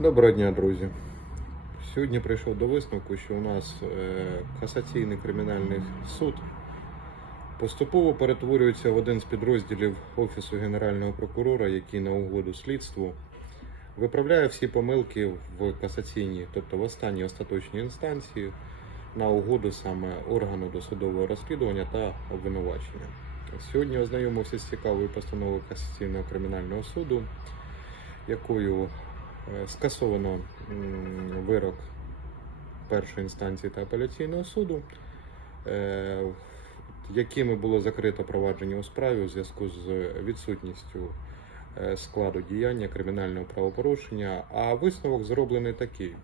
Доброго дня, друзі. Сьогодні прийшов до висновку, що у нас е, касаційний кримінальний суд поступово перетворюється в один з підрозділів Офісу Генерального прокурора, який на угоду слідству виправляє всі помилки в касаційній, тобто в останній остаточній інстанції, на угоду саме органу досудового розслідування та обвинувачення. Сьогодні ознайомився з цікавою постановою Касаційного кримінального суду, якою Скасовано вирок першої інстанції та апеляційного суду, е, якими було закрито провадження у справі у зв'язку з відсутністю е, складу діяння кримінального правопорушення. А висновок зроблений такий.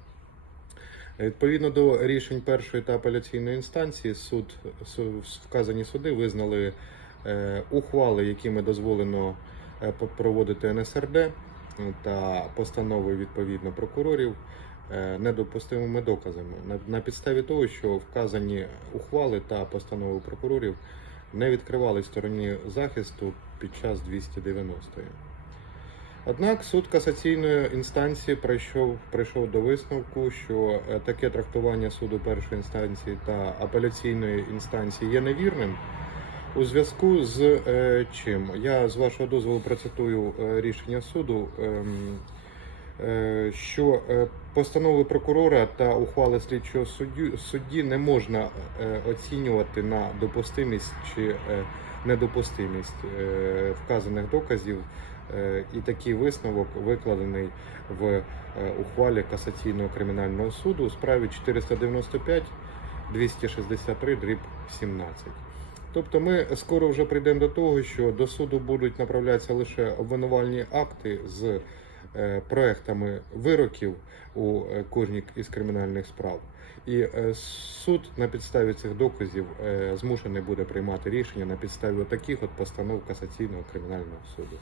Відповідно до рішень першої та апеляційної інстанції, суд вказані суди визнали е, ухвали, якими дозволено е, проводити НСРД та постанови відповідно прокурорів е, недопустимими доказами на, на підставі того, що вказані ухвали та постанови прокурорів не відкривали стороні захисту під час 290-ї. Однак суд касаційної інстанції прийшов, прийшов до висновку, що е, таке трактування суду першої інстанції та апеляційної інстанції є невірним. У зв'язку з е, чим я з вашого дозволу процитую е, рішення суду, ем, е, що е, постанови прокурора та ухвали слідчого судді, судді не можна е, оцінювати на допустимість чи е, недопустимість е, вказаних доказів. Е, І такий висновок викладений в е, ухвалі касаційного кримінального суду у справі 495 263 дріб 17. Тобто ми скоро вже прийдемо до того, що до суду будуть направлятися лише обвинувальні акти з е, проектами вироків у е, кожній із кримінальних справ. І е, суд на підставі цих доказів змушений буде приймати рішення на підставі таких от постанов касаційного кримінального суду.